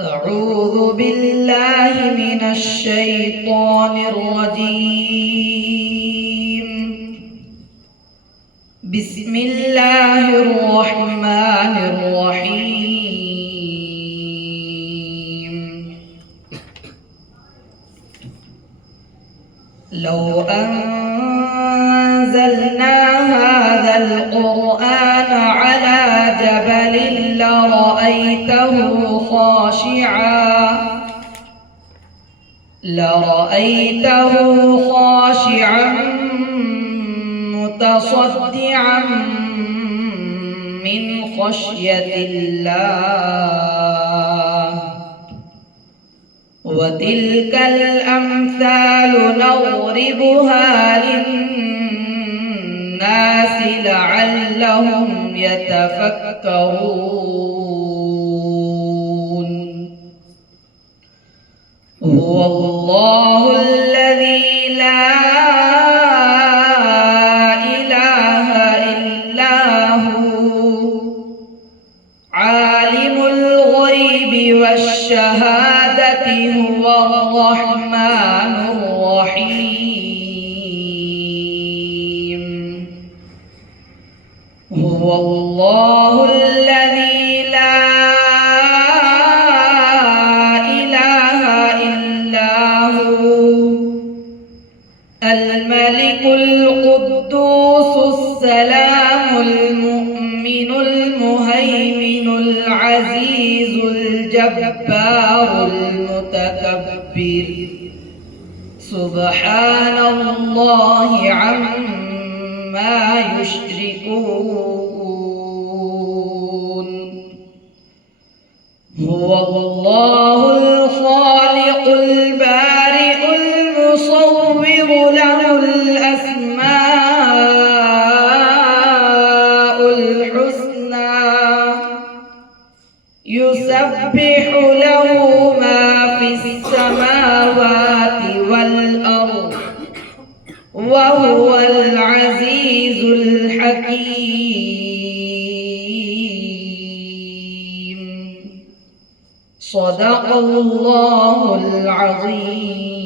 أعوذ بالله من الشيطان الرجيم. بسم الله الرحمن الرحيم. لو أنزلنا هذا القرآن على جبل لرأيته خاشعا متصدعا من خشية الله. وتلك الأمثال نضربها للناس لعلهم يتفكرون. هو الله الذي لا إله إلا هو عالم الغيب والشهادة هو الرحمن الرحيم. هو الله الذي لا إله إلا هو الملك القدوس السلام المؤمن المهيمن العزيز الجبار المتكبر. سبحان الله عما يشركون. هو الله الخالق البارئ المصور له الأسماء الحسنى يسبح له ما في السماوات والأرض وهو العزيز الحكيم. صدق الله العظيم.